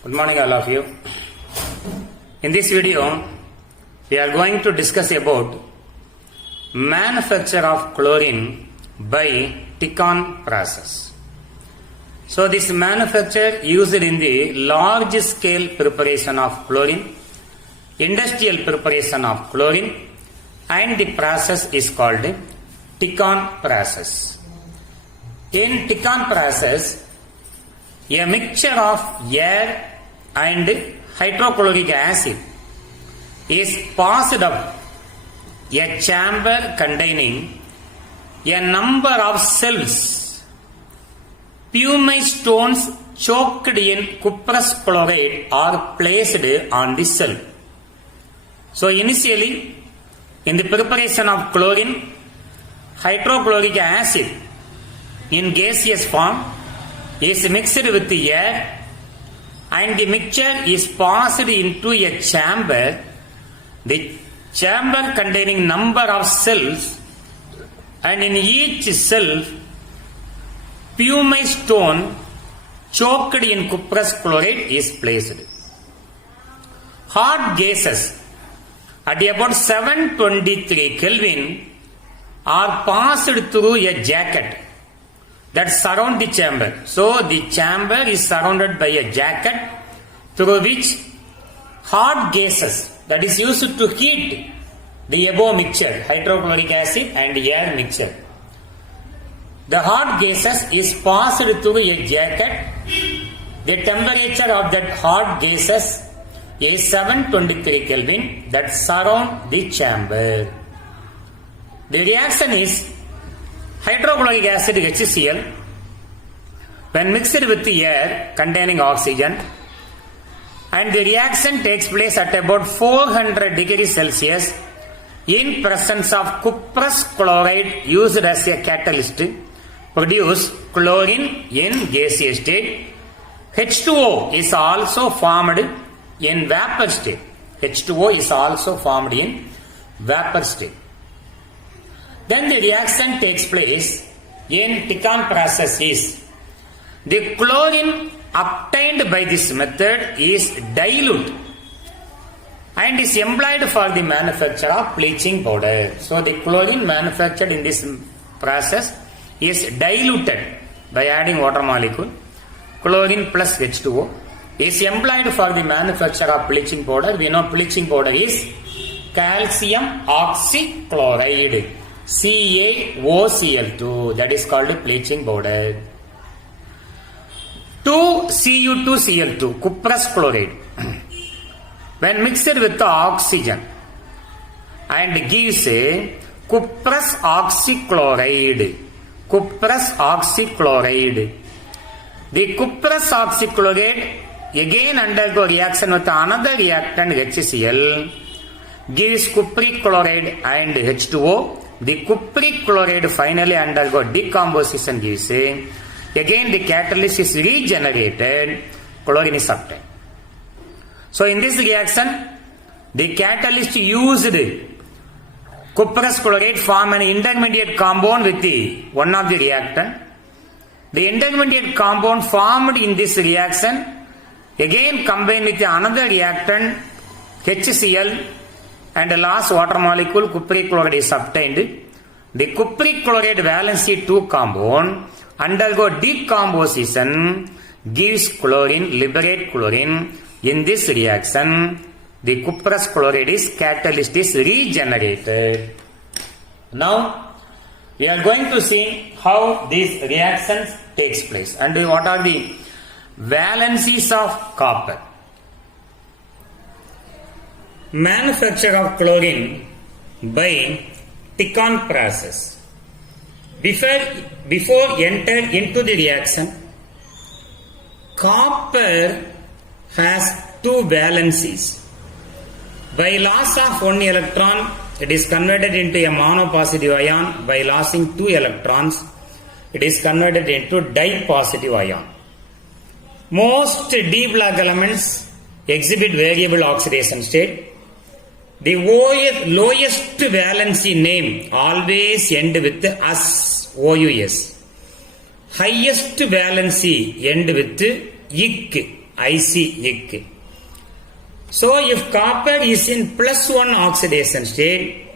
Good morning all of you. In this video, we are going to discuss about manufacture of chlorine by Tikhon process. So this manufacture used in the large scale preparation of chlorine, industrial preparation of chlorine, and the process is called Tikhon process. In Tikhon process, a mixture of air and hydrochloric acid is passed up a chamber containing a number of cells. Pumice stones choked in cuprous chloride are placed on the cell. So initially, in the preparation of chlorine, hydrochloric acid in gaseous form is mixed with the air, and the mixture is passed into a chamber. The chamber containing number of cells, and in each cell pumice stone choked in cuprous chloride is placed. Hot gases at about 723 Kelvin are passed through a jacket that surround the chamber. So the chamber is surrounded by a jacket through which hot gases that is used to heat the above mixture, hydrochloric acid and air mixture. The hot gases is passed through a jacket. The temperature of that hot gases is 723 Kelvin that surround the chamber. The reaction is hydrochloric acid HCl when mixed with the air containing oxygen, and the reaction takes place at about 400 degrees Celsius in presence of cuprous chloride used as a catalyst, produce chlorine in gaseous state. H2O is also formed in vapor state. H2O is also formed in vapor state. Then the reaction takes place in Tikhon process is the chlorine obtained by this method is dilute and is employed for the manufacture of bleaching powder. So the chlorine manufactured in this process is diluted by adding water molecule. Chlorine plus H2O is employed for the manufacture of bleaching powder. We know bleaching powder is calcium oxychloride, CaOCl2, that is called bleaching powder. 2Cu2Cl2, cuprous chloride, when mixed with the oxygen and gives a cuprous oxychloride. Cuprous oxychloride. The cuprous oxychloride again undergo reaction with another reactant HCl, gives cupric chloride and H2O. The cupric chloride finally undergo decomposition, gives a, again the catalyst is regenerated, chlorine is obtained. So in this reaction, the catalyst used cuprous chloride form an intermediate compound with the one of the reactant. The intermediate compound formed in this reaction again combined with another reactant HCl, and the last water molecule cupric chloride is obtained. The cupric chloride valency 2 compound undergo decomposition, gives chlorine, liberate chlorine. In this reaction, the cuprous chloride is catalyst is regenerated. Now, we are going to see how these reactions takes place and what are the valencies of copper. Manufacture of chlorine by Tikhon process. Before enter into the reaction, copper has two valencies. By loss of one electron, it is converted into a monopositive ion. By losing two electrons, it is converted into dipositive ion. Most d block elements exhibit variable oxidation state. The lowest valency name always end with us, OUS. Highest valency end with ic, IC. So if copper is in +1 oxidation state,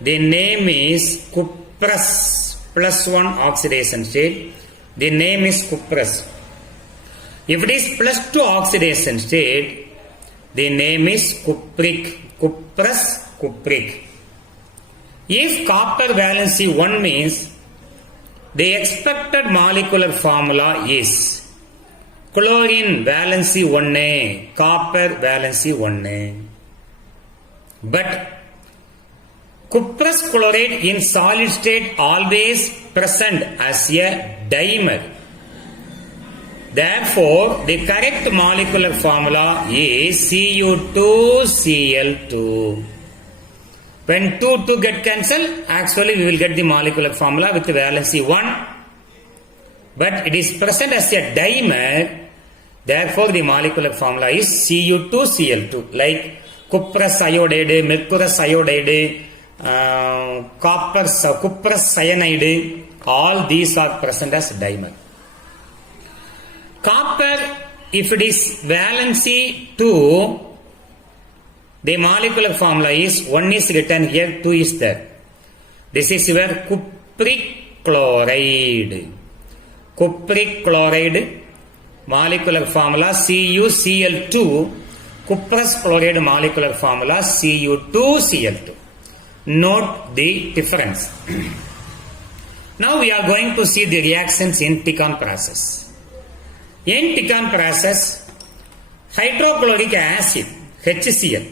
the name is cuprous. +1 oxidation state, the name is cuprous. If it is +2 oxidation state, the name is cupric. Cuprous, cupric. If copper valency 1 means the expected molecular formula is chlorine valency 1A, copper valency 1A. But cuprous chloride in solid state always present as a dimer. Therefore, the correct molecular formula is Cu2Cl2. When 2 get cancelled, actually we will get the molecular formula with valency 1. But it is present as a dimer. Therefore, the molecular formula is Cu2Cl2. Like cuprous iodide, mercurous iodide, cuprous cyanide, all these are present as dimer. Copper, if it is valency 2, the molecular formula is 1 is written here, 2 is there. This is your cupric chloride. Cupric chloride, molecular formula CuCl2, cuprous chloride molecular formula Cu2Cl2. Note the difference. Now we are going to see the reactions in Tikhon process. In Tikhon process, hydrochloric acid HCl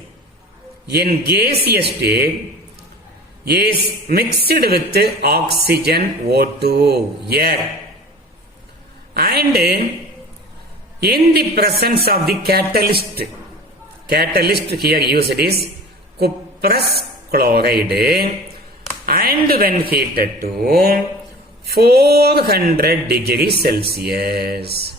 in gaseous state is mixed with oxygen O2, air, and in the presence of the catalyst here used is cuprous chloride, and when heated to 400 degrees Celsius.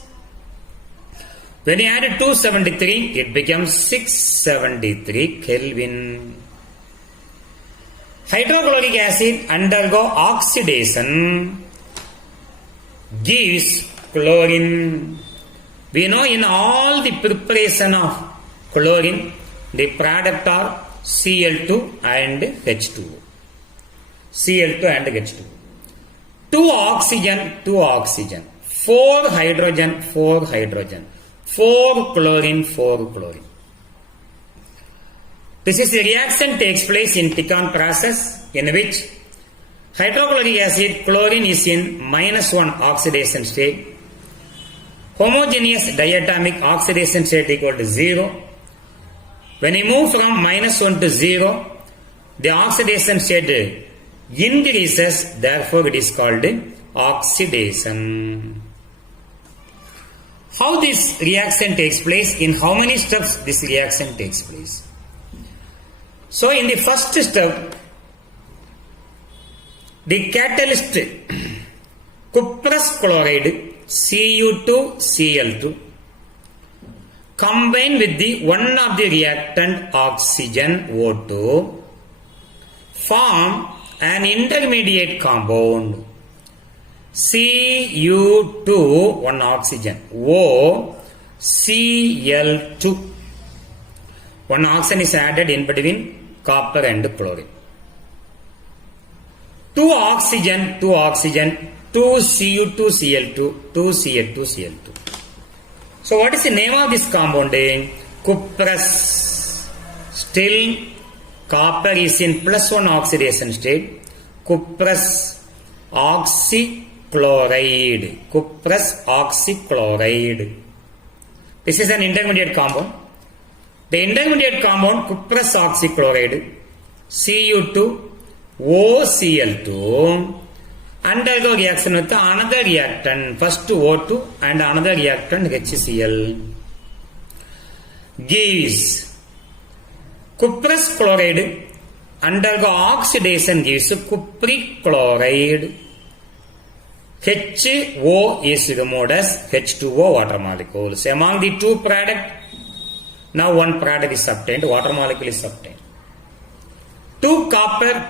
When you add 273, it becomes 673 Kelvin. Hydrochloric acid undergo oxidation gives chlorine. We know in all the preparation of chlorine, the product are Cl2 and H2O. Cl2 and H2O. 2 oxygen, 4 hydrogen, 4 hydrogen. 4 chlorine, 4 chlorine. This is the reaction takes place in Tikhon process, in which hydrochloric acid chlorine is in -1 oxidation state. Homogeneous diatomic oxidation state equal to 0. When you move from -1 to 0, the oxidation state increases, therefore it is called oxidation. How this reaction takes place, in how many steps this reaction takes place? So in the first step, the catalyst cuprous chloride Cu2Cl2 combine with the one of the reactant oxygen O2 form an intermediate compound Cu2, one oxygen, O, Cl2. One oxygen is added in between copper and chlorine. 2 oxygen, 2 Cu2Cl2, 2 Cl2Cl2. So what is the name of this compound? Cuprous. Still copper is in +1 oxidation state. Cuprous oxychloride. Cuprous oxychloride. This is an intermediate compound. The intermediate compound cuprous oxychloride Cu2OCl2 undergo reaction with another reactant, first O2 and another reactant HCl, gives cuprous chloride undergo oxidation gives cupric chloride. HO is removed as H2O water molecules. Among the two products, now one product is obtained, water molecule is obtained. 2 copper,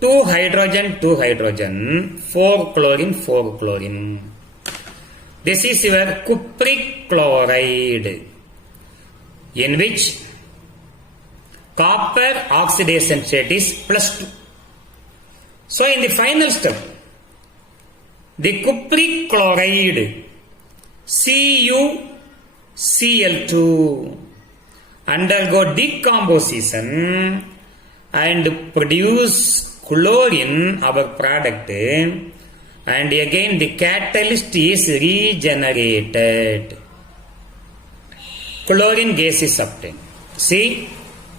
2 hydrogen, 4 chlorine, 4 chlorine. This is your cupric chloride, in which copper oxidation state is +2. So in the final step, the cupric chloride CuCl2 undergo decomposition and produce chlorine, our product, and again the catalyst is regenerated. Chlorine gas is obtained. See,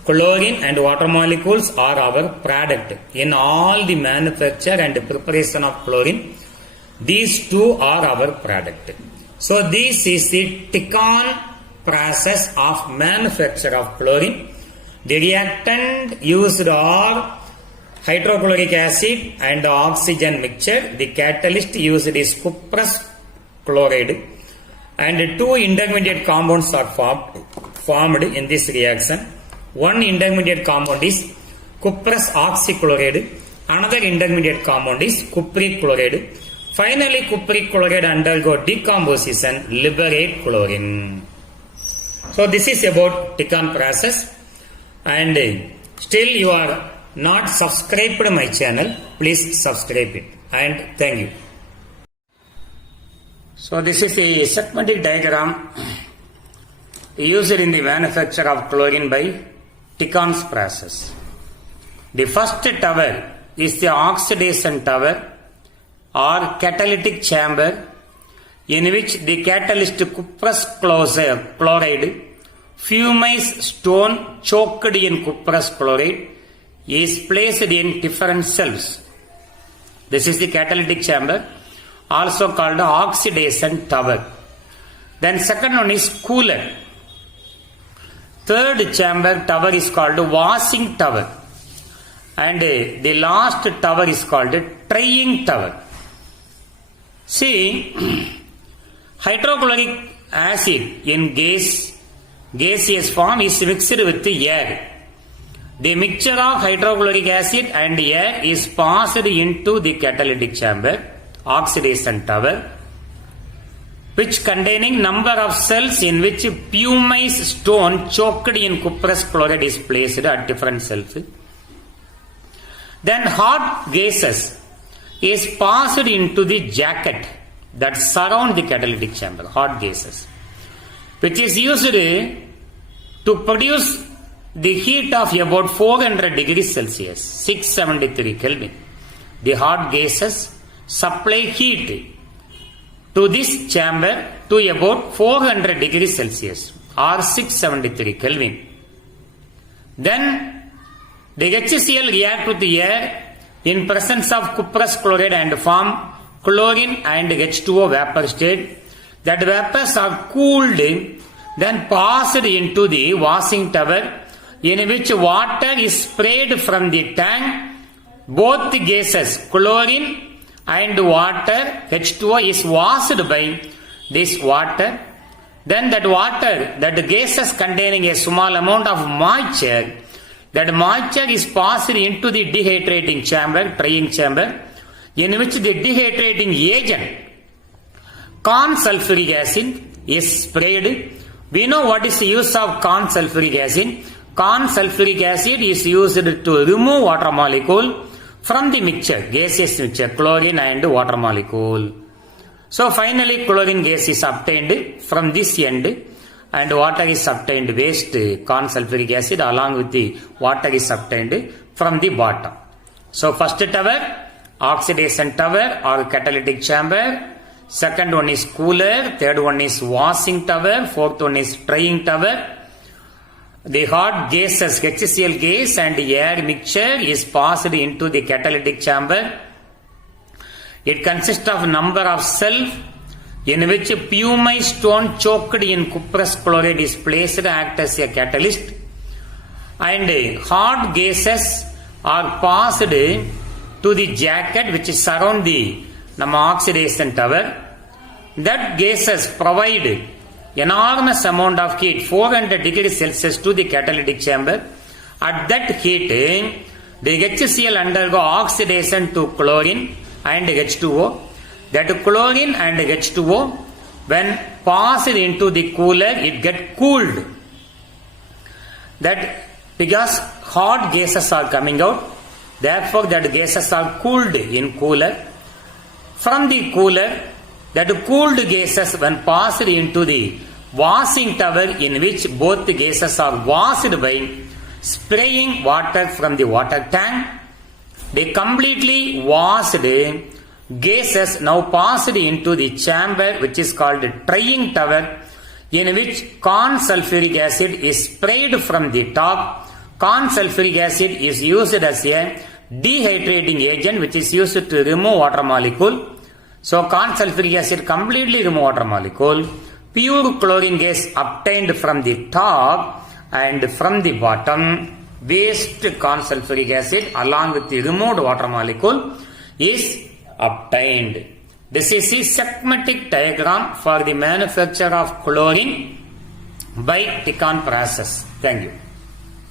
chlorine and water molecules are our product. In all the manufacture and preparation of chlorine, these two are our product. So this is the Tikhon process of manufacture of chlorine. The reactant used are hydrochloric acid and oxygen mixture. The catalyst used is cuprous chloride, and two intermediate compounds are formed in this reaction. One intermediate compound is cuprous oxychloride, another intermediate compound is cupric chloride. Finally, cupric chloride undergo decomposition, liberate chlorine. So this is about Tikhon process, and still you are not subscribed to my channel, please subscribe it, and thank you. So this is a schematic diagram used in the manufacture of chlorine by Tikhon's process. The first tower is the oxidation tower or catalytic chamber, in which the catalyst cuprous chloride fumes stone choked in cuprous chloride is placed in different cells. This is the catalytic chamber, also called oxidation tower. Then second one is cooler. Third chamber tower is called washing tower, and the last tower is called drying tower. See, hydrochloric acid in gaseous form is mixed with the air. The mixture of hydrochloric acid and air is passed into the catalytic chamber, oxidation tower, which containing number of cells in which pumice stone choked in cuprous chloride is placed at different cells. Then hot gases is passed into the jacket that surround the catalytic chamber, hot gases, which is used to produce the heat of about 400 degrees Celsius, 673 Kelvin. The hot gases supply heat to this chamber to about 400 degrees Celsius or 673 Kelvin. Then the HCl react with the air in presence of cuprous chloride and form chlorine and H2O vapor state. That vapors are cooled, then passed into the washing tower, in which water is sprayed from the tank. Both the gases, chlorine and water, H2O, is washed by this water. Then that water, that gases containing a small amount of moisture, that moisture is passed into the dehydrating chamber, drying chamber, in which the dehydrating agent, corn sulfuric acid, is sprayed. We know what is the use of corn sulfuric acid. Corn sulfuric acid is used to remove water molecule from the mixture, gaseous mixture, chlorine and water molecule. So finally chlorine gas is obtained from this end, and water is obtained, waste corn sulfuric acid along with the water is obtained from the bottom. So first tower, oxidation tower or catalytic chamber. Second one is cooler. Third one is washing tower. Fourth one is drying tower. The hot gases, HCl gas and air mixture, is passed into the catalytic chamber. It consists of number of cells in which pumice stone choked in cuprous chloride is placed act as a catalyst, and hot gases are passed to the jacket which surround the oxidation tower. That gases provide enormous amount of heat, 400 degrees Celsius, to the catalytic chamber. At that heat, the HCl undergo oxidation to chlorine and H2O. That chlorine and H2O when passed into the cooler, it get cooled. That because hot gases are coming out, therefore that gases are cooled in cooler. From the cooler, that cooled gases when passed into the washing tower, in which both the gases are washed by spraying water from the water tank, the completely washed gases now passed into the chamber which is called drying tower, in which corn sulfuric acid is sprayed from the top. Corn sulfuric acid is used as a dehydrating agent which is used to remove water molecule. So corn sulfuric acid completely remove water molecule. Pure chlorine gas obtained from the top, and from the bottom waste corn sulfuric acid along with the removed water molecule is obtained. This is the schematic diagram for the manufacture of chlorine by Tikhon process. Thank you.